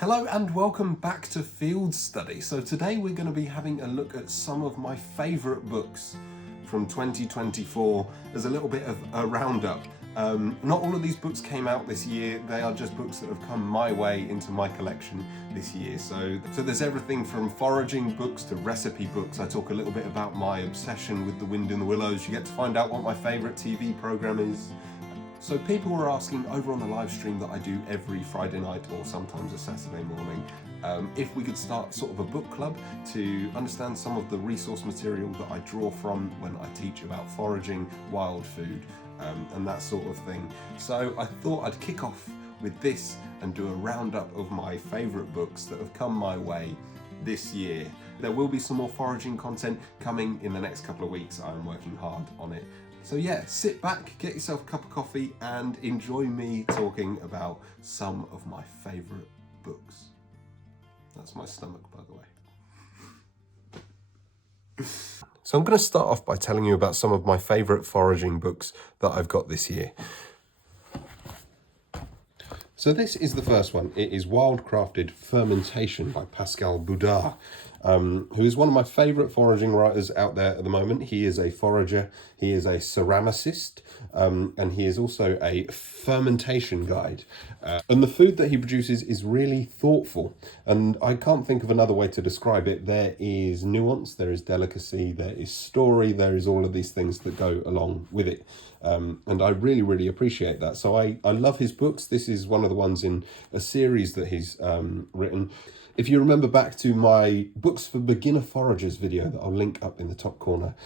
Hello and welcome back to Field Study. So today we're going to be having a look at some of my favourite books from 2024 as a little bit of a roundup. Not all of these books came out this year, they are just books that have come my way into my collection this year. So there's everything from foraging books to recipe books. I talk a little bit about my obsession with The Wind in the Willows. You get to find out what my favourite TV programme is. So people were asking over on the live stream that I do every Friday night or sometimes a Saturday morning, if we could start sort of a book club to understand some of the resource material that I draw from when I teach about foraging, wild food, and that sort of thing. So I thought I'd kick off with this and do a roundup of my favourite books that have come my way this year. There will be some more foraging content coming in the next couple of weeks. I'm working hard on it. So yeah, sit back, get yourself a cup of coffee and enjoy me talking about some of my favourite books. That's my stomach, by the way. So I'm going to start off by telling you about some of my favourite foraging books that I've got this year. So this is the first one. It is Wildcrafted Fermentation by Pascal Boudard, who is one of my favourite foraging writers out there at the moment. He is a forager, he is a ceramicist, and he is also a fermentation guide. And the food that he produces is really thoughtful, and I can't think of another way to describe it. There is nuance, there is delicacy, there is story, there is all of these things that go along with it. And I really, really appreciate that. So I love his books. This is one of the ones in a series that he's written. If you remember back to my Books for Beginner Foragers video that I'll link up in the top corner,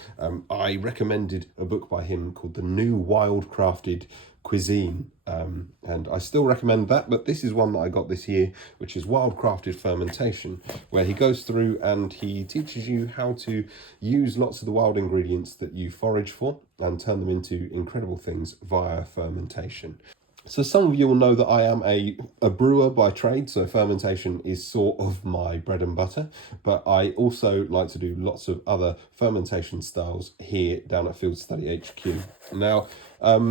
I recommended a book by him called The New Wildcrafted Cuisine, and I still recommend that, but this is one that I got this year, which is Wildcrafted Fermentation, where he goes through and he teaches you how to use lots of the wild ingredients that you forage for and turn them into incredible things via fermentation. So some of you will know that I am a brewer by trade, so fermentation is sort of my bread and butter, but I also like to do lots of other fermentation styles here down at Field Study HQ. Now,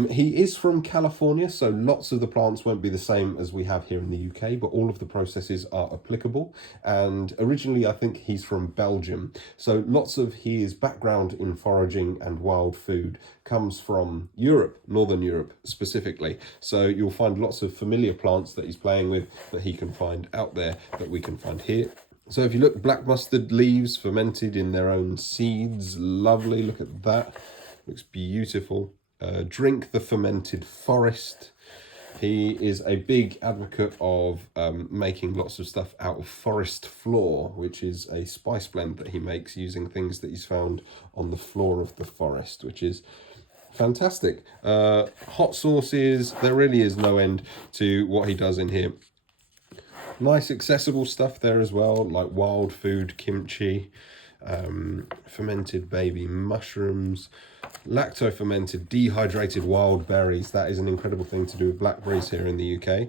he is from California, so lots of the plants won't be the same as we have here in the UK, but all of the processes are applicable. And originally, I think he's from Belgium. So lots of his background in foraging and wild food comes from Europe, Northern Europe specifically. So you'll find lots of familiar plants that he's playing with that he can find out there that we can find here. So if you look, black mustard leaves fermented in their own seeds, lovely, look at that, looks beautiful. Drink the fermented forest. He is a big advocate of making lots of stuff out of forest floor, which is a spice blend that he makes using things that he's found on the floor of the forest, which is fantastic. Hot sauces, there really is no end to what he does in here. Nice accessible stuff there as well, like wild food, kimchi, fermented baby mushrooms, lacto-fermented dehydrated wild berries. That is an incredible thing to do with blackberries here in the UK.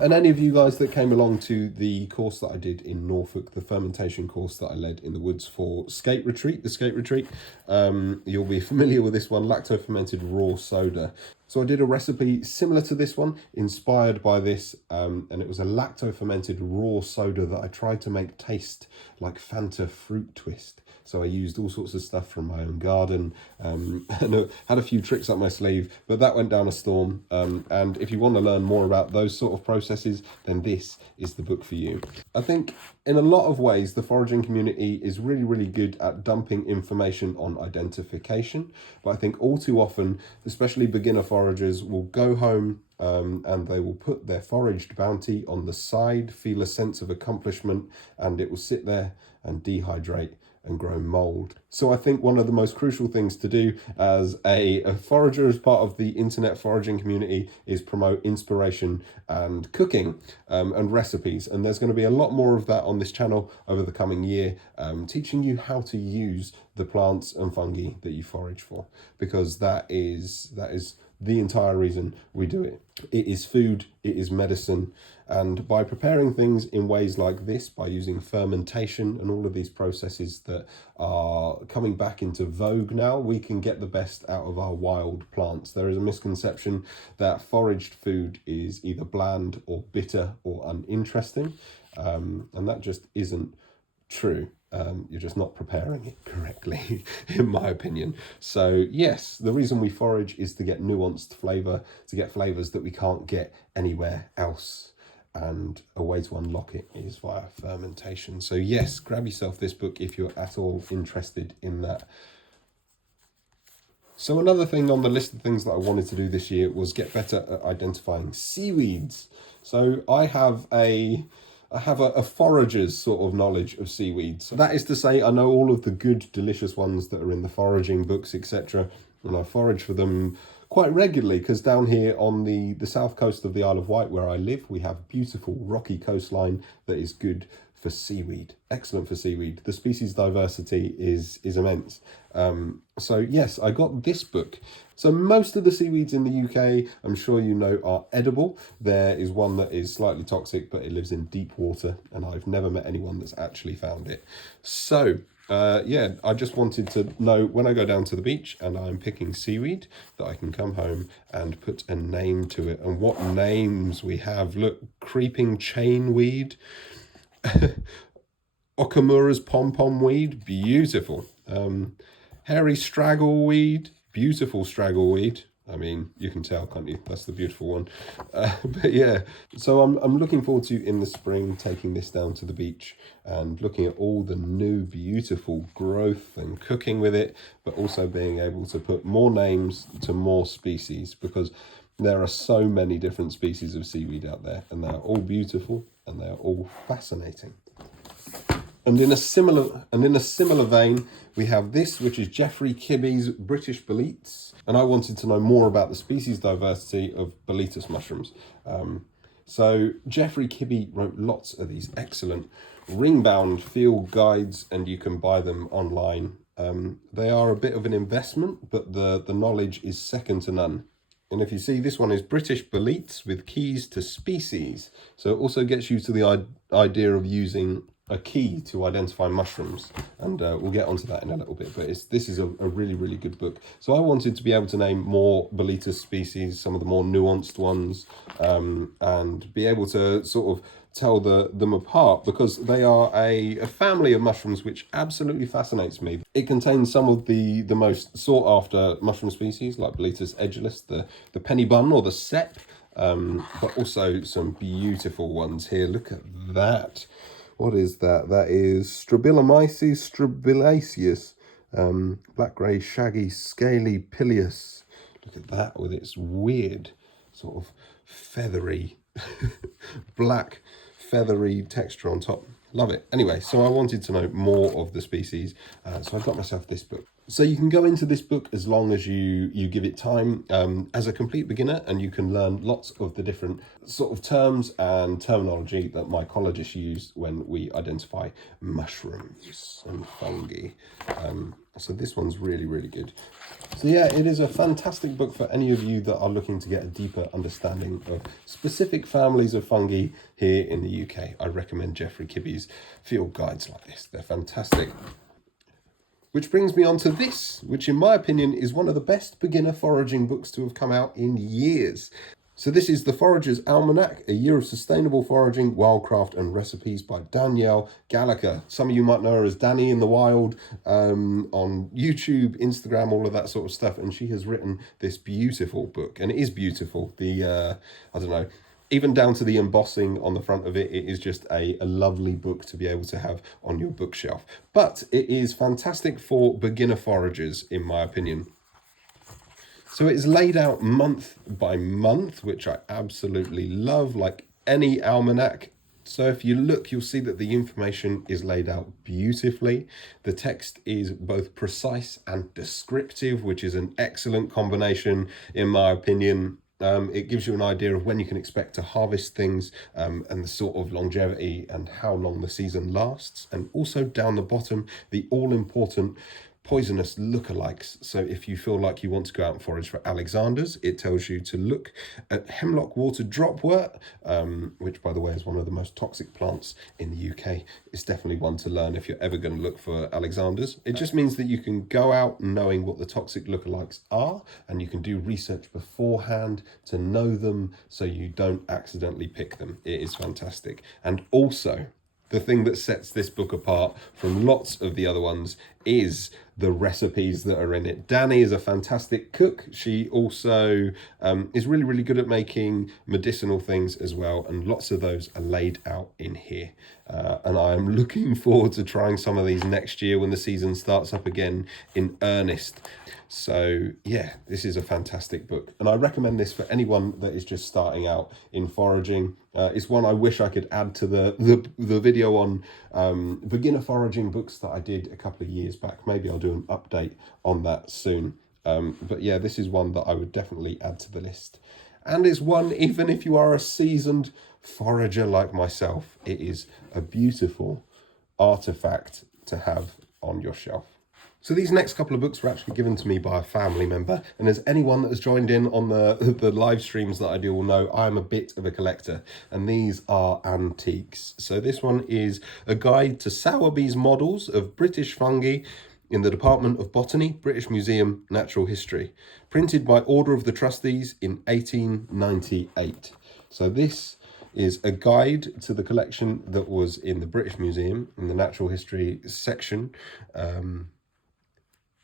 And any of you guys that came along to the course that I did in Norfolk, the fermentation course that I led in the woods for the skate retreat, you'll be familiar with this one, lacto-fermented raw soda. So I did a recipe similar to this one, inspired by this, and it was a lacto-fermented raw soda that I tried to make taste like Fanta fruit twist. So I used all sorts of stuff from my own garden, and had a few tricks up my sleeve, but that went down a storm. And if you want to learn more about those sort of processes, then this is the book for you. I think in a lot of ways, the foraging community is really, really good at dumping information on identification. But I think all too often, especially beginner foragers, will go home and they will put their foraged bounty on the side, feel a sense of accomplishment, and it will sit there and dehydrate and grow mold. So I think one of the most crucial things to do as a forager, as part of the internet foraging community, is promote inspiration and cooking and recipes. And there's going to be a lot more of that on this channel over the coming year, teaching you how to use the plants and fungi that you forage for, because that is the entire reason we do it. It is food, it is medicine, and by preparing things in ways like this, by using fermentation and all of these processes that are coming back into vogue now, we can get the best out of our wild plants. There is a misconception that foraged food is either bland or bitter or uninteresting, and that just isn't true. You're just not preparing it correctly, in my opinion. So yes, the reason we forage is to get nuanced flavour, to get flavours that we can't get anywhere else. And a way to unlock it is via fermentation. So yes, grab yourself this book if you're at all interested in that. So another thing on the list of things that I wanted to do this year was get better at identifying seaweeds. So I have a forager's sort of knowledge of seaweeds. That is to say, I know all of the good, delicious ones that are in the foraging books, etc. And I forage for them quite regularly, because down here on the south coast of the Isle of Wight, where I live, we have beautiful rocky coastline that is good for seaweed, excellent for seaweed. The species diversity is immense. So yes, I got this book. So most of the seaweeds in the UK, I'm sure you know, are edible. There is one that is slightly toxic, but it lives in deep water, and I've never met anyone that's actually found it. So yeah, I just wanted to know, when I go down to the beach and I'm picking seaweed, that I can come home and put a name to it. And what names we have. Look, creeping chainweed, Okamura's pom-pom weed, beautiful. Hairy straggleweed, beautiful straggleweed. I mean, you can tell, can't you? That's the beautiful one. But yeah, so I'm looking forward to, in the spring, taking this down to the beach and looking at all the new beautiful growth and cooking with it, but also being able to put more names to more species, because there are so many different species of seaweed out there, and they're all beautiful and they're all fascinating. And in a similar vein, we have this, which is Geoffrey Kibbe's British Boletes. And I wanted to know more about the species diversity of boletus mushrooms. So Geoffrey Kibbe wrote lots of these excellent ring-bound field guides, and you can buy them online. They are a bit of an investment, but the knowledge is second to none. And if you see, this one is British Boletes with keys to species. So it also gets you to the idea of using a key to identify mushrooms, and we'll get onto that in a little bit, but this is a really, really good book. So I wanted to be able to name more boletus species, some of the more nuanced ones, and be able to sort of tell them apart, because they are a family of mushrooms which absolutely fascinates me. It contains some of the most sought after mushroom species, like Boletus edulis, the penny bun or the sep, but also some beautiful ones here. Look at that. What is that? That is Strobilomyces strobilaceus, black grey, shaggy, scaly pileus. Look at that with its weird sort of feathery, black feathery texture on top. Love it. Anyway, so I wanted to know more of the species, so I got myself this book. So you can go into this book as long as you give it time as a complete beginner, and you can learn lots of the different sort of terms and terminology that mycologists use when we identify mushrooms and fungi. So this one's really, really good. So yeah, it is a fantastic book for any of you that are looking to get a deeper understanding of specific families of fungi here in the UK. I recommend Geoffrey Kibbe's field guides like this. They're fantastic. Which brings me on to this, which in my opinion is one of the best beginner foraging books to have come out in years. So this is the Foragers Almanac, A Year of Sustainable Foraging, Wildcraft and Recipes by Danielle Gallagher. Some of you might know her as Danny in the Wild on YouTube, Instagram, all of that sort of stuff. And she has written this beautiful book, and it is beautiful. I don't know, even down to the embossing on the front of it, it is just a lovely book to be able to have on your bookshelf. But it is fantastic for beginner foragers, in my opinion. So it is laid out month by month, which I absolutely love, like any almanac. So if you look, you'll see that the information is laid out beautifully. The text is both precise and descriptive, which is an excellent combination, in my opinion. It gives you an idea of when you can expect to harvest things, and the sort of longevity and how long the season lasts. And also down the bottom, the all-important poisonous lookalikes. So if you feel like you want to go out and forage for Alexanders, it tells you to look at hemlock water dropwort, which by the way is one of the most toxic plants in the UK. It's definitely one to learn if you're ever going to look for Alexanders. It just means that you can go out knowing what the toxic lookalikes are, and you can do research beforehand to know them so you don't accidentally pick them. It is fantastic. And also, the thing that sets this book apart from lots of the other ones is the recipes that are in it. Danny is a fantastic cook. She also is really, really good at making medicinal things as well. And lots of those are laid out in here. And I'm looking forward to trying some of these next year when the season starts up again in earnest. So yeah, this is a fantastic book. And I recommend this for anyone that is just starting out in foraging. It's one I wish I could add to the video on beginner foraging books that I did a couple of years back. Maybe I'll do an update on that soon. But yeah, this is one that I would definitely add to the list. And it's one, even if you are a seasoned forager like myself, it is a beautiful artifact to have on your shelf. So these next couple of books were actually given to me by a family member, and as anyone that has joined in on the live streams that I do will know, I'm a bit of a collector, and these are antiques. So this one is a guide to Sowerby's models of British fungi in the Department of Botany, British Museum, Natural History, printed by order of the trustees in 1898. So this is a guide to the collection that was in the British Museum in the Natural History section,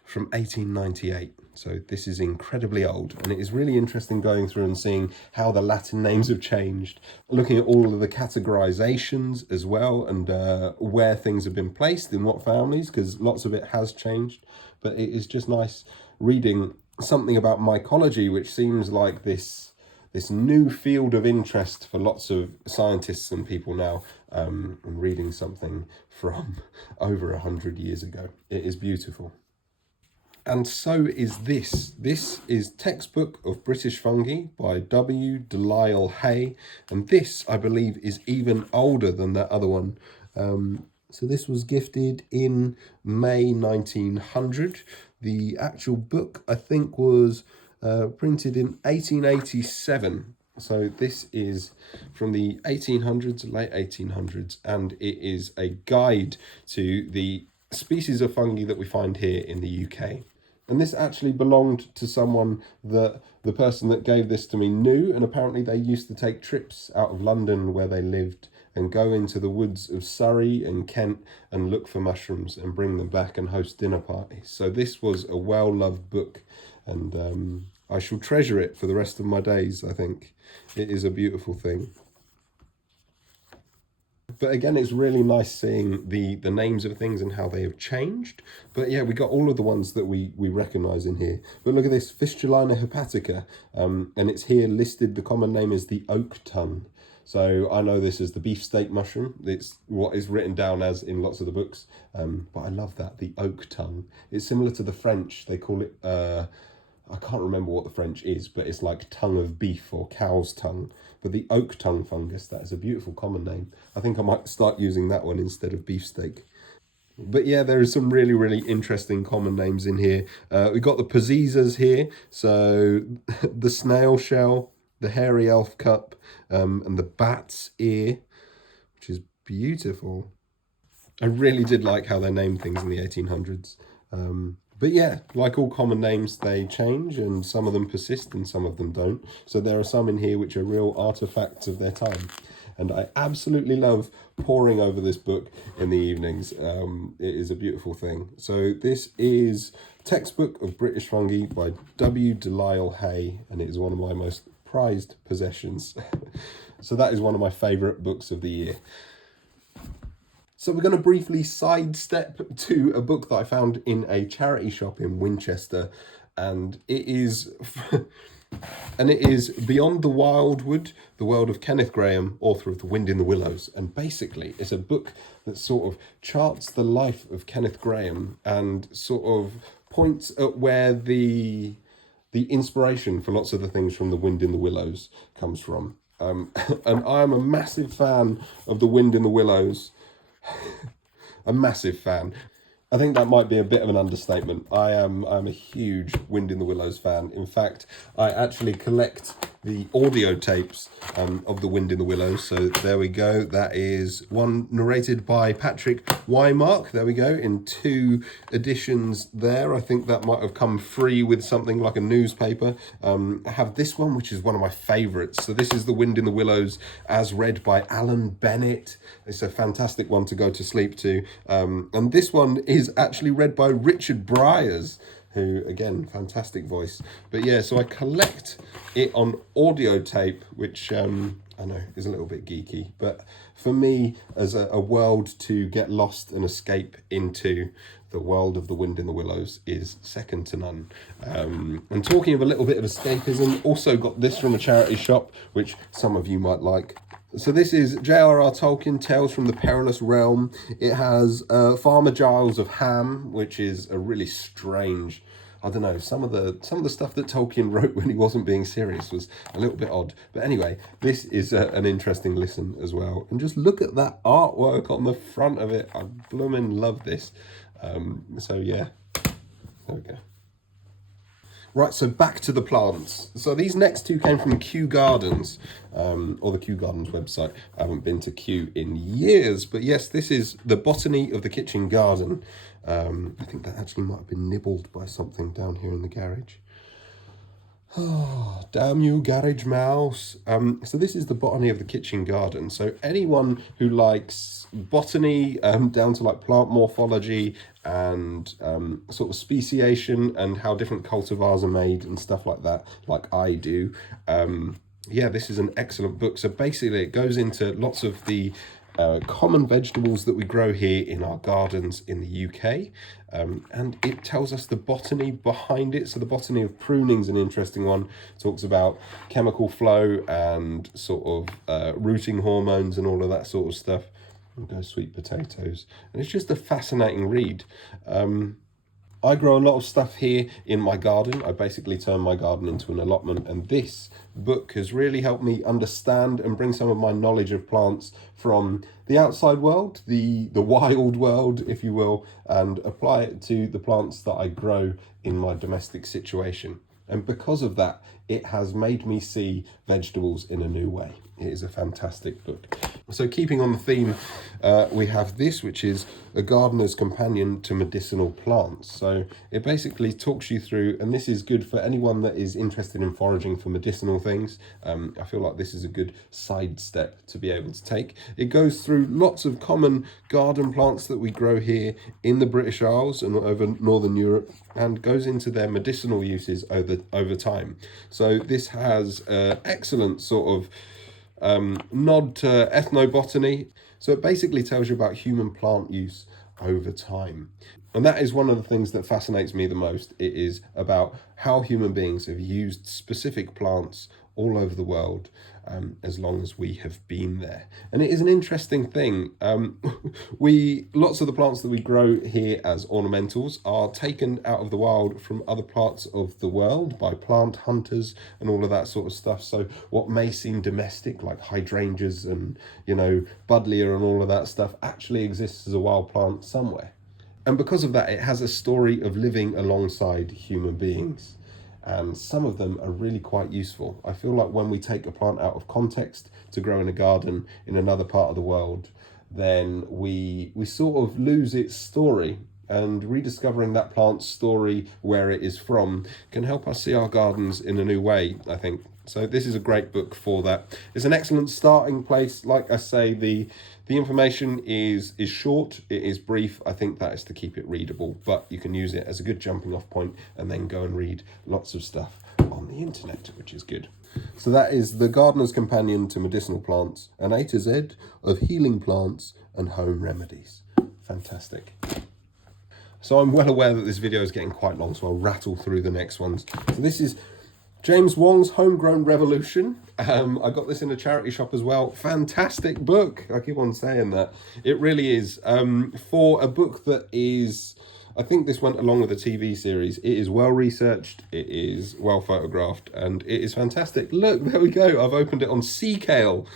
from 1898. So this is incredibly old, and it is really interesting going through and seeing how the Latin names have changed, looking at all of the categorizations as well, and where things have been placed in what families, because lots of it has changed. But it is just nice reading something about mycology, which seems like this new field of interest for lots of scientists and people now, and reading something from over 100 years ago. It is beautiful. And so is this. This is Textbook of British Fungi by W. Delisle Hay. And this, I believe, is even older than that other one. So this was gifted in May 1900. The actual book, I think, was printed in 1887. So this is from the 1800s, late 1800s, and it is a guide to the species of fungi that we find here in the UK. And this actually belonged to someone that the person that gave this to me knew, and apparently they used to take trips out of London where they lived and go into the woods of Surrey and Kent and look for mushrooms and bring them back and host dinner parties. So this was a well-loved book, and I shall treasure it for the rest of my days, I think. It is a beautiful thing. But again, it's really nice seeing the names of things and how they have changed. But yeah, we got all of the ones that we recognise in here. But look at this, Fistulina hepatica, and it's here listed, the common name is the oak tongue. So I know this is the beefsteak mushroom. It's what is written down as in lots of the books. But I love that, the oak tongue. It's similar to the French. They call it, I can't remember what the French is, but it's like tongue of beef or cow's tongue. But the oak tongue fungus, that is a beautiful common name. I think I might start using that one instead of beefsteak. But yeah, there is some really, really interesting common names in here. We've got the Pozizas here. So the snail shell, the hairy elf cup, and the bat's ear, which is beautiful. I really did like how they named things in the 1800s. But yeah, like all common names, they change, and some of them persist and some of them don't. So there are some in here which are real artifacts of their time. And I absolutely love poring over this book in the evenings. It is a beautiful thing. So this is Textbook of British Fungi by W. Delisle Hay, and it is one of my most prized possessions. So that is one of my favourite books of the year. So we're going to briefly sidestep to a book that I found in a charity shop in Winchester, and it is Beyond the Wildwood, the World of Kenneth Grahame, author of The Wind in the Willows. And basically it's a book that sort of charts the life of Kenneth Grahame and sort of points at where the inspiration for lots of the things from The Wind in the Willows comes from. And I am a massive fan of The Wind in the Willows. A massive fan. I think that might be a bit of an understatement. I'm a huge Wind in the Willows fan. In fact, I actually collect the audio tapes of the Wind in the Willows. So there we go. That is one narrated by Patrick Wymark. There we go, in 2 editions there. I think that might have come free with something like a newspaper. I have this one, which is one of my favourites. So this is the Wind in the Willows as read by Alan Bennett. It's a fantastic one to go to sleep to. And this one is actually read by Richard Bryars, who, again, fantastic voice. But yeah, so I collect it on audio tape, which I know is a little bit geeky, but for me, as a world to get lost and escape into, the world of the Wind in the Willows is second to none. And talking of a little bit of escapism, also got this from a charity shop, which some of you might like. So this is J.R.R. Tolkien, Tales from the Perilous Realm. It has Farmer Giles of Ham, which is a really strange, I don't know, some of the stuff that Tolkien wrote when he wasn't being serious was a little bit odd. But anyway, this is an interesting listen as well. And just look at that artwork on the front of it. I blooming love this. So yeah, there we go. Right, so back to the plants. So these next 2 came from Kew Gardens, or the Kew Gardens website. I haven't been to Kew in years, but yes, this is the Botany of the Kitchen Garden. I think that actually might have been nibbled by something down here in the garage. Oh, damn you, garage mouse. So this is the Botany of the Kitchen Garden. So anyone who likes botany, down to like plant morphology and sort of speciation and how different cultivars are made and stuff like that, like I do, yeah, this is an excellent book. So basically it goes into lots of the common vegetables that we grow here in our gardens in the UK, and it tells us the botany behind it. So the botany of pruning is an interesting one. It talks about chemical flow and sort of rooting hormones and all of that sort of stuff. And go sweet potatoes, and it's just a fascinating read. I grow a lot of stuff here in my garden. I basically turn my garden into an allotment, and this book has really helped me understand and bring some of my knowledge of plants from the outside world, the wild world, if you will, and apply it to the plants that I grow in my domestic situation. And because of that, it has made me see vegetables in a new way. It is a fantastic book. So keeping on the theme, we have this, which is A Gardener's Companion to Medicinal Plants. So it basically talks you through, and this is good for anyone that is interested in foraging for medicinal things. I feel like this is a good side step to be able to take. It goes through lots of common garden plants that we grow here in the British Isles and over Northern Europe, and goes into their medicinal uses over time. So this has excellent sort of nod to ethnobotany. So it basically tells you about human plant use over time. And that is one of the things that fascinates me the most. It is about how human beings have used specific plants all over the world as long as we have been there. And it is an interesting thing. Lots of the plants that we grow here as ornamentals are taken out of the wild from other parts of the world by plant hunters and all of that sort of stuff. So what may seem domestic, like hydrangeas and, buddleia and all of that stuff, actually exists as a wild plant somewhere. And because of that, it has a story of living alongside human beings. And some of them are really quite useful. I feel like when we take a plant out of context to grow in a garden in another part of the world, then we sort of lose its story. And rediscovering that plant's story, where it is from, can help us see our gardens in a new way, I think. So this is a great book for that. It's an excellent starting place. Like I say, the information is short, it is brief. I think that is to keep it readable, but you can use it as a good jumping off point and then go and read lots of stuff on the internet, which is good. So that is The Gardener's Companion to Medicinal Plants, an A to Z of healing plants and home remedies. Fantastic. So I'm well aware that this video is getting quite long, so I'll rattle through the next ones. So this is James Wong's Homegrown Revolution. I got this in a charity shop as well. Fantastic book. I keep on saying that. It really is. For a book that is, I think this went along with a TV series. It is well researched. It is well photographed, and it is fantastic. Look, there we go. I've opened it on sea kale,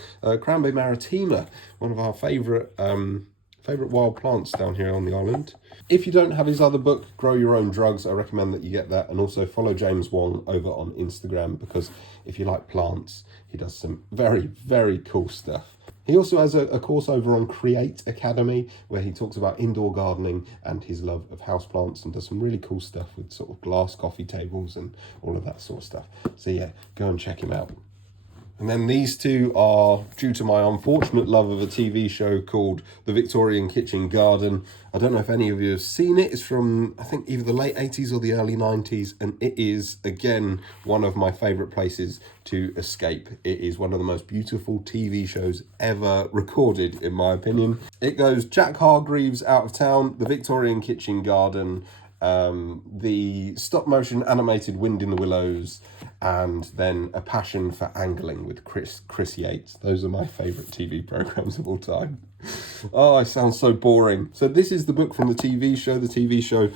Cranberry maritima, one of our favourite favourite wild plants down here on the island. If you don't have his other book, Grow Your Own Drugs, I recommend that you get that. And also follow James Wong over on Instagram, because if you like plants, he does some very, very cool stuff. He also has a course over on Create Academy, where he talks about indoor gardening and his love of houseplants, and does some really cool stuff with sort of glass coffee tables and all of that sort of stuff. So yeah, go and check him out. And then these two are due to my unfortunate love of a TV show called The Victorian Kitchen Garden. I don't know if any of you have seen it. It's from, I think, either the late 80s or the early 90s. And it is, again, one of my favourite places to escape. It is one of the most beautiful TV shows ever recorded, in my opinion. It goes Jack Hargreaves out of town, The Victorian Kitchen Garden, the stop motion animated Wind in the Willows, and then A Passion for Angling with Chris Yates. Those are my favourite TV programmes of all time. Oh, I sound so boring. So this is the book from the TV show. The TV show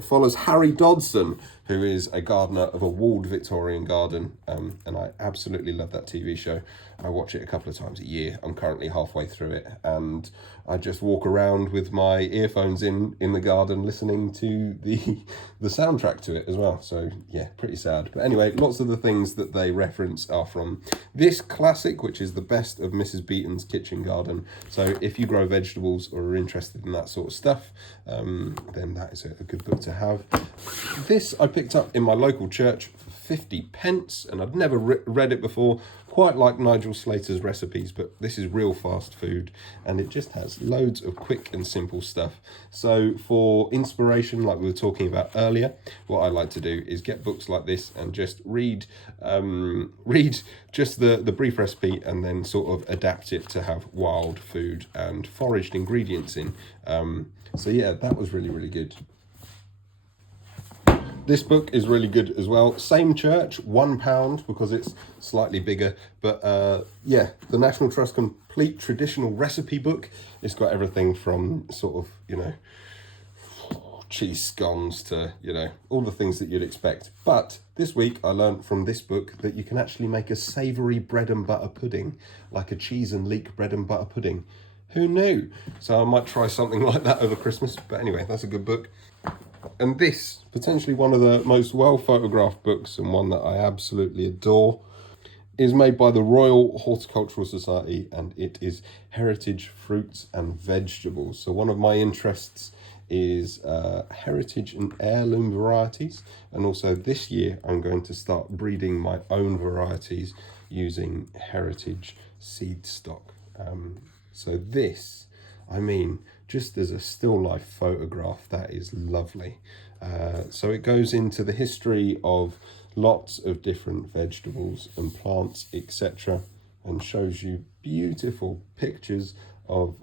follows Harry Dodson, who is a gardener of a walled Victorian garden, and I absolutely love that TV show. I watch it a couple of times a year. I'm currently halfway through it, and I just walk around with my earphones in the garden listening to the soundtrack to it as well. So yeah, pretty sad. But anyway, lots of the things that they reference are from this classic, which is The Best of Mrs. Beeton's Kitchen Garden. So if you grow vegetables or are interested in that sort of stuff, then that is a good book to have. This I picked up in my local church for 50p, and I'd never read it before. Quite like Nigel Slater's recipes, but this is real fast food, and it just has loads of quick and simple stuff. So for inspiration, like we were talking about earlier, what I like to do is get books like this and just read just the brief recipe, and then sort of adapt it to have wild food and foraged ingredients in. So yeah, that was really, really good. This book is really good as well. Same church, £1 because it's slightly bigger. But yeah, the National Trust Complete Traditional Recipe Book. It's got everything from sort of, cheese scones to, all the things that you'd expect. But this week I learned from this book that you can actually make a savoury bread and butter pudding, like a cheese and leek bread and butter pudding. Who knew? So I might try something like that over Christmas. But anyway, that's a good book. And this, potentially one of the most well photographed books, and one that I absolutely adore, is made by the Royal Horticultural Society, and it is Heritage Fruits and Vegetables. So one of my interests is heritage and heirloom varieties, and also this year I'm going to start breeding my own varieties using heritage seed stock. So this, just as a still life photograph, that is lovely. So it goes into the history of lots of different vegetables and plants, etc., and shows you beautiful pictures of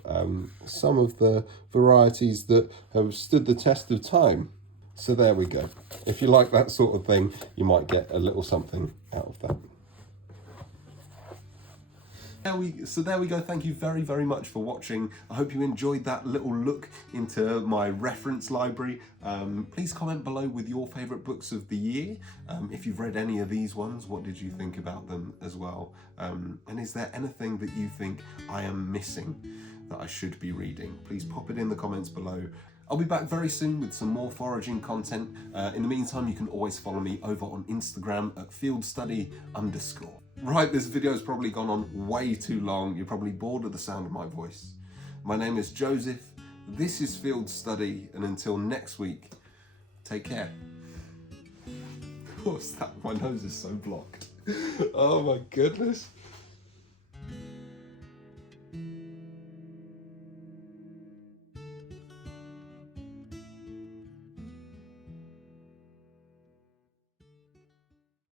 some of the varieties that have stood the test of time. So there we go. If you like that sort of thing, you might get a little something out of that. So there we go. Thank you very, very much for watching. I hope you enjoyed that little look into my reference library. Please comment below with your favourite books of the year. If you've read any of these ones, what did you think about them as well? And is there anything that you think I am missing that I should be reading? Please pop it in the comments below. I'll be back very soon with some more foraging content. In the meantime, you can always follow me over on Instagram at fieldstudy_. Right, this video has probably gone on way too long. You're probably bored of the sound of my voice. My name is Joseph. This is Field Study, and until next week, take care. What's that? My nose is so blocked. Oh my goodness.